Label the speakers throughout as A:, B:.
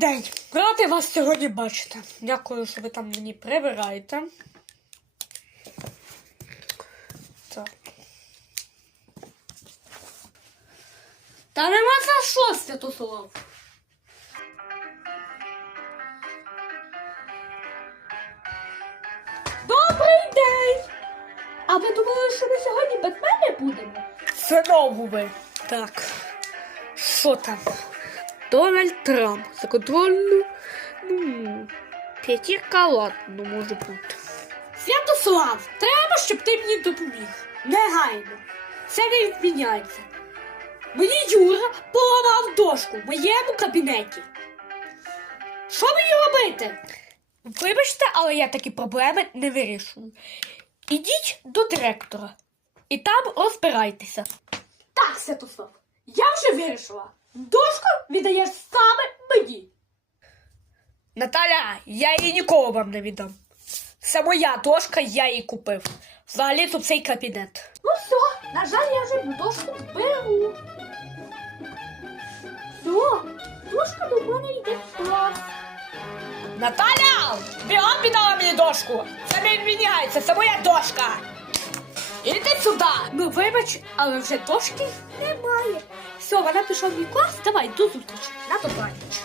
A: день! Радий вас сьогодні бачити. Дякую, що ви там мені прибираєте. Так. Та нема за що, Святослав. Добрий день!
B: А ви думали, що ми сьогодні без мене будемо?
A: Знову ви. Так. Що там? Дональд Трамп. За контрольну. Ну, п'ятірка ладно може бути. Святослав, треба, щоб ти мені допоміг. Негайно. Це не відміняється. Мені Юра поламав дошку в моєму кабінеті. Що мені робити? Вибачте, але я такі проблеми не вирішую. Ідіть до директора і там розбирайтеся. Так, Святослав, я вже вирішила. Дошку віддаєш саме мені. Наталя, я її ніколи вам не віддам. Це моя дошка, я її купив. Взагалі тут цей кабінет.
B: Ну все, на жаль, я вже дошку беру. Все, дошка до мене йде в клас.
A: Наталя! Бігом віддала мені дошку! Це не відміняється, це моя дошка! Сюди! Ну вибач, але вже дошки немає. Все, вона пішла в мій клас, давай, до зустрічі. На добраніч.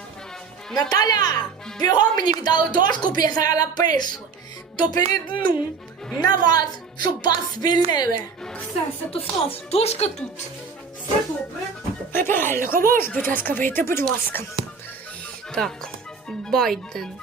A: Наталя! Бігом мені віддали дошку, бо я зараз напишу. Допередну на вас, щоб вас звільнили. Все, Святослав, дошка тут. Все добре. Прибиральнику, можеш, будь ласка, вийти, будь ласка. Так, Байден.